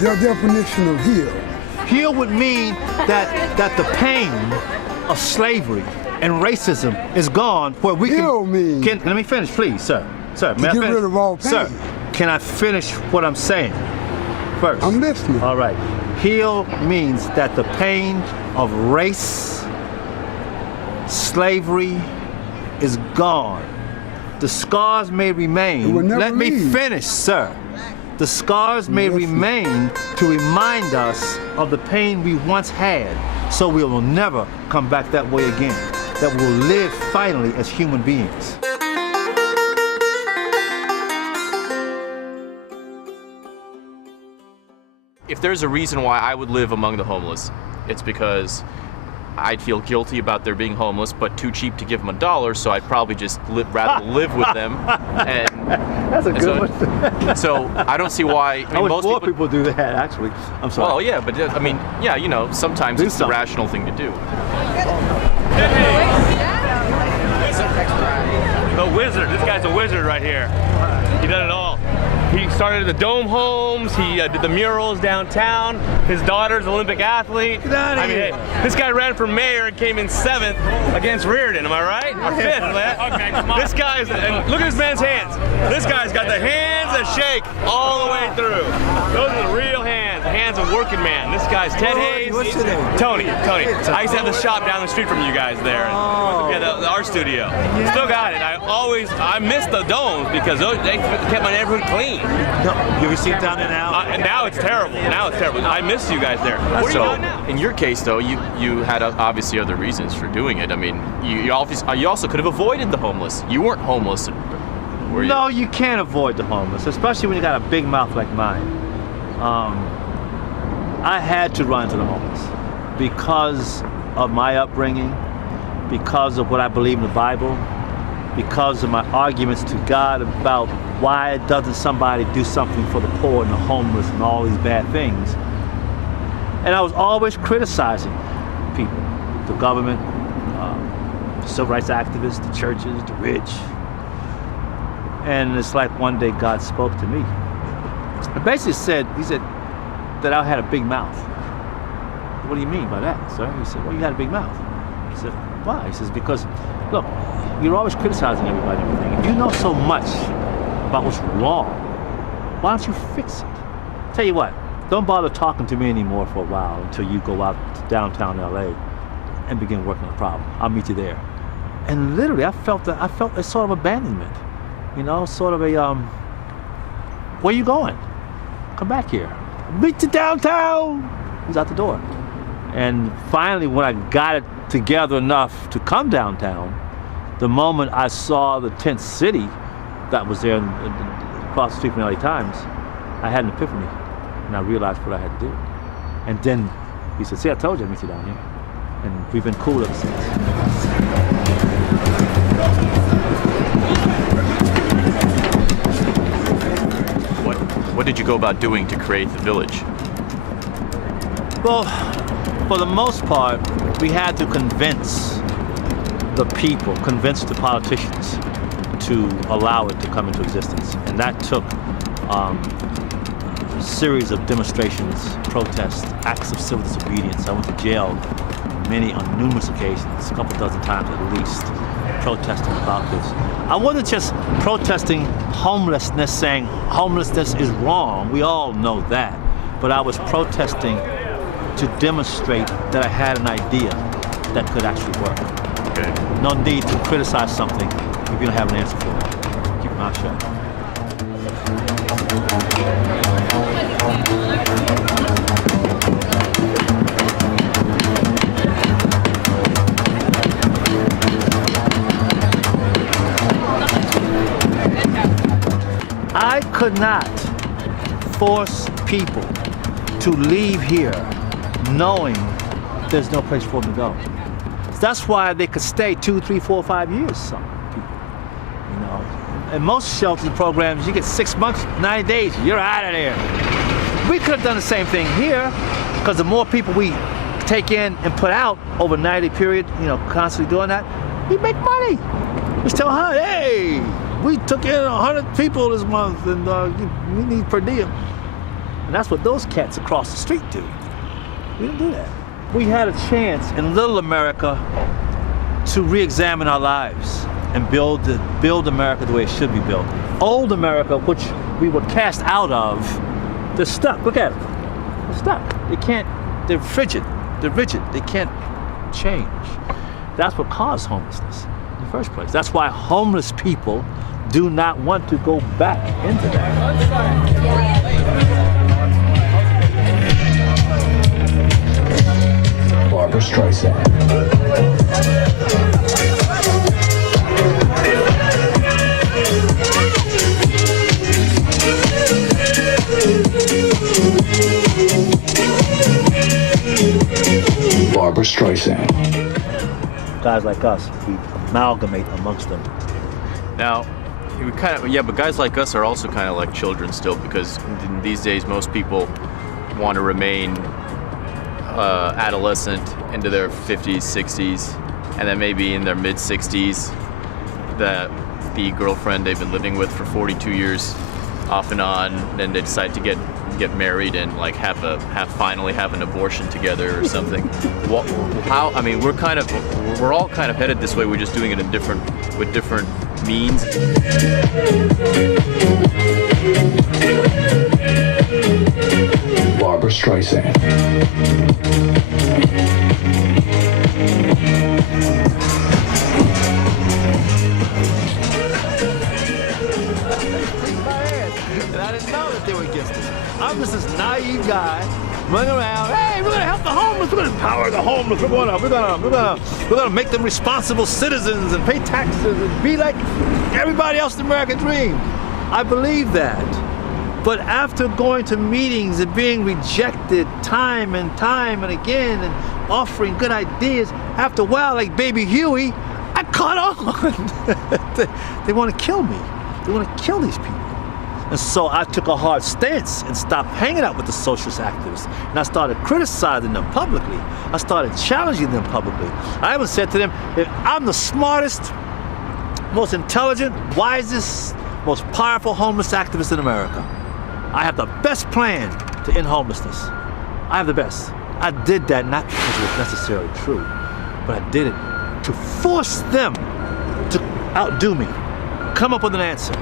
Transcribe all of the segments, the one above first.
Your definition of heal. Heal would mean that the pain of slavery and racism is gone, where we can. Let me finish, please, sir. Sir, may I get finish? rid of all pain. Sir, can I finish what I'm saying first? I'm listening. All right. Heal means that the pain of race, slavery, is gone. The scars may remain. Let me finish, sir. The scars may remain to remind us of the pain we once had, so we will never come back that way again. That we'll live finally as human beings. If there's a reason why I would live among the homeless, it's because I'd feel guilty about their being homeless, but too cheap to give them $1, so I'd probably just rather live with them. And that's a good one. So I don't see why. I mean, most more people do that, actually. I'm sorry. Well, yeah, but I mean, yeah, you know, sometimes it's the rational thing to do. The wizard. This guy's a wizard right here. He done it all. He started the dome homes. He did the murals downtown. His daughter's an Olympic athlete. I mean, hey, this guy ran for mayor and came in 7th against Reardon. Am I right? Or 5th, man. Okay, come on. This guy's, and look at this man's hands. This guy's got the hands that shake all the way through. Those are the real hands, the hands of working man. This guy's Ted Hayes. What's your name? Tony. I used to have the shop down the street from you guys there. Yeah, the art studio. Still got it. I miss the domes because they kept my neighborhood clean. No, you ever seen down there now? And now it's terrible. I miss you guys there. What are you doing now? In your case, though, you had obviously other reasons for doing it. I mean, you also could have avoided the homeless. You weren't homeless, were you? No, you can't avoid the homeless, especially when you got a big mouth like mine. I had to run to the homeless because of my upbringing, because of what I believe in the Bible, because of my arguments to God about why doesn't somebody do something for the poor and the homeless and all these bad things. And I was always criticizing people, the government, the civil rights activists, the churches, the rich. And it's like one day God spoke to me. He basically said, that I had a big mouth. What do you mean by that, sir? He said, well, you had a big mouth. I said, why? He says, because, look, you're always criticizing everybody and everything. If you know so much about what's wrong, why don't you fix it? Tell you what, don't bother talking to me anymore for a while until you go out to downtown LA and begin working on the problem. I'll meet you there. And literally, I felt a sort of abandonment, you know, sort of a, where you going? Come back here. Meet you downtown. He's out the door. And finally, when I got it together enough to come downtown, the moment I saw the tent city that was there across the street from the LA Times, I had an epiphany, and I realized what I had to do. And then he said, see, I told you I'd meet you down here. And we've been cool ever since. What did you go about doing to create the village? Well, for the most part, we had to convince the people, convince the politicians to allow it to come into existence. And that took a series of demonstrations, protests, acts of civil disobedience. I went to jail on numerous occasions, a couple dozen times at least, protesting about this. I wasn't just protesting homelessness, saying homelessness is wrong. We all know that. But I was protesting to demonstrate that I had an idea that could actually work. Okay. No need to criticize something if you don't have an answer for it. Keep your mouth shut. I could not force people to leave here knowing there's no place for them to go. That's why they could stay 2, 3, 4, 5 years, some people, you know. In most shelter programs, you get 6 months, 90 days, you're out of there. We could have done the same thing here, because the more people we take in and put out over a 90 period, you know, constantly doing that, we make money. Just tell her, hey, we took in 100 people this month and we need per diem. And that's what those cats across the street do. We don't do that. We had a chance in little America to re-examine our lives and build America the way it should be built. Old America, which we were cast out of, they're stuck. Look at them. They're stuck. They can't, they're frigid. They're rigid. They can't change. That's what caused homelessness in the first place. That's why homeless people do not want to go back into that. Barbra Streisand. Barbra Streisand. Guys like us, we amalgamate amongst them. Now, we but guys like us are also kind of like children still, because in these days most people want to remain adolescent into their 50s, 60s, and then maybe in their mid-60s, the girlfriend they've been living with for 42 years, off and on, then they decide to get married and like finally have an abortion together or something. I mean, we're all kind of headed this way. We're just doing it with different means. Barbra Streisand. And I didn't know that they were against it. I'm just this naive guy running around. Hey, we're gonna help the homeless. We're gonna empower the homeless. We're gonna make them responsible citizens and pay taxes and be like everybody else in the American dream. I believe that. But after going to meetings and being rejected time and again and offering good ideas, after a while, like Baby Huey, I caught on. They want to kill me. They want to kill these people. And so I took a hard stance and stopped hanging out with the socialist activists. And I started criticizing them publicly. I started challenging them publicly. I even said to them, if I'm the smartest, most intelligent, wisest, most powerful homeless activist in America. I have the best plan to end homelessness. I have the best. I did that not because it was necessarily true, but I did it to force them to outdo me, come up with an answer.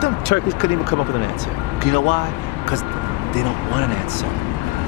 Them turkeys couldn't even come up with an answer. You know why? Because they don't want an answer.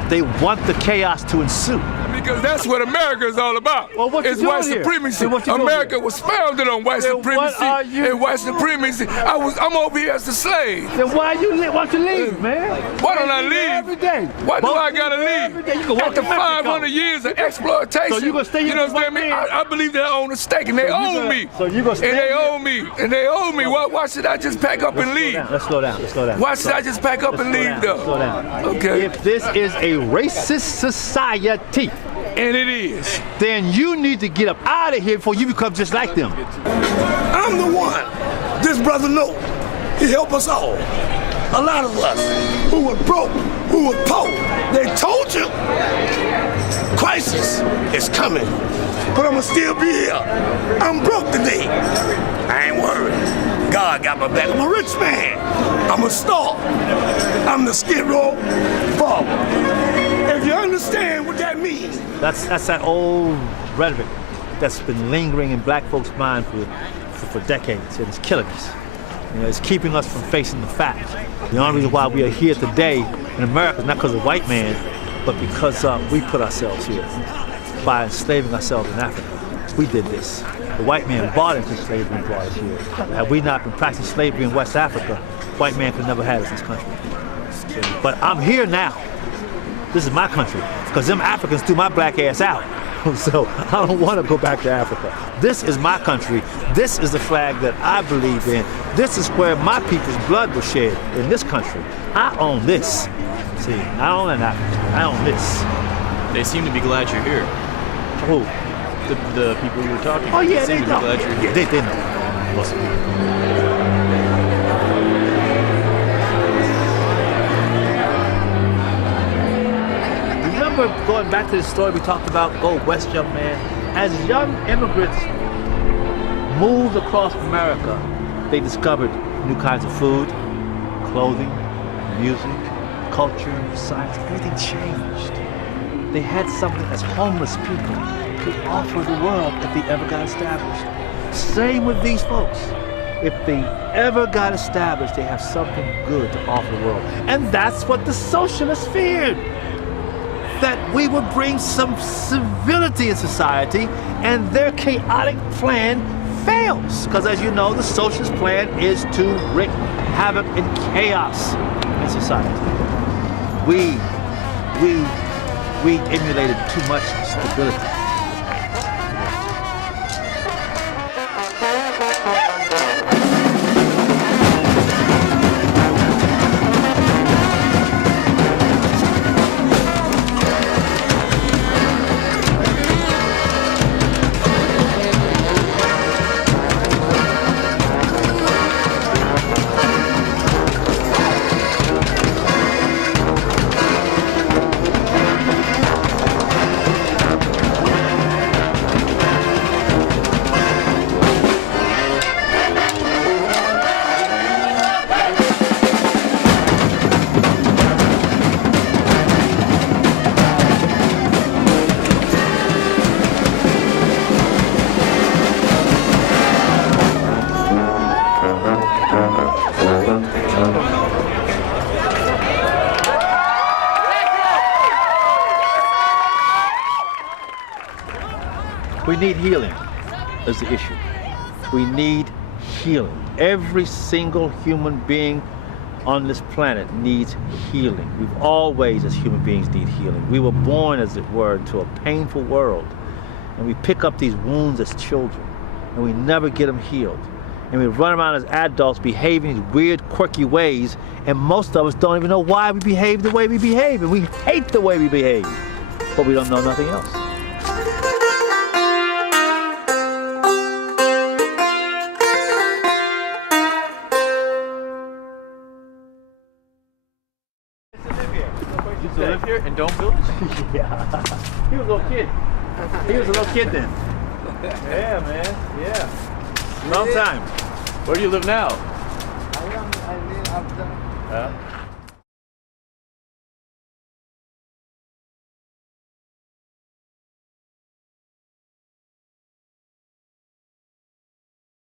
They want the chaos to ensue. Because that's what America is all about. Well, what it's you white doing here? supremacy. What you doing America here? was founded on white Then supremacy what are you- and white supremacy. I'm over here as a slave. Then why you leave, man? Why don't I You leave? Every day. Why do Both I gotta every leave? day. You can walk After to Mexico. 500 years of exploitation. So you gonna stay here You know with what I'm white saying? men? I believe they own a stake and they own me. So you gonna stay And they here? own me. And they own me. Why should I just pack up and leave? Let's slow down. Why should I just pack up and leave though? Slow down. Okay. If this is a racist society, And it is. then you need to get up out of here before you become just like them. I'm the one. This brother know. He helped us all. A lot of us who were broke, who were poor. They told you crisis is coming. But I'ma still be here. I'm broke today. I ain't worried. God got my back. I'm a rich man. I'm a star. I'm the Skid Row father. If you understand what that means. That's that old rhetoric that's been lingering in black folks' mind for decades, and it's killing us. You know, it's keeping us from facing the fact. The only reason why we are here today in America is not because of white man, but because we put ourselves here by enslaving ourselves in Africa. We did this. The white man bought into slavery and brought us here. Had we not been practicing slavery in West Africa, white man could never have us in this country. But I'm here now. This is my country, because them Africans threw my black ass out. So I don't want to go back to Africa. This is my country. This is the flag that I believe in. This is where my people's blood was shed, in this country. I own this. See, I own an Africa. I own this. They seem to be glad you're here. Who? The people you were talking to. Oh yeah, seem they to know. be glad you're here. Yeah, they know. Most of them. Remember going back to the story we talked about, Go West, young man? As young immigrants moved across America, they discovered new kinds of food, clothing, music, culture, science, everything changed. They had something as homeless people to offer the world if they ever got established. Same with these folks. If they ever got established, they have something good to offer the world. And that's what the socialists feared. That we would bring some civility in society, and their chaotic plan fails. Because as you know, the socialist plan is to wreak havoc and chaos in society. We emulated too much stability. We need healing is the issue. We need healing. Every single human being on this planet needs healing. We've always, as human beings, need healing. We were born, as it were, into a painful world, and we pick up these wounds as children, and we never get them healed. And we run around as adults behaving in these weird, quirky ways, and most of us don't even know why we behave the way we behave, and we hate the way we behave, but we don't know nothing else. You used to live here in Dome Village? Yeah. He was a little kid. He was a little kid then. Yeah, man. Yeah. Long time. Where do you live now? I live up there. Yeah.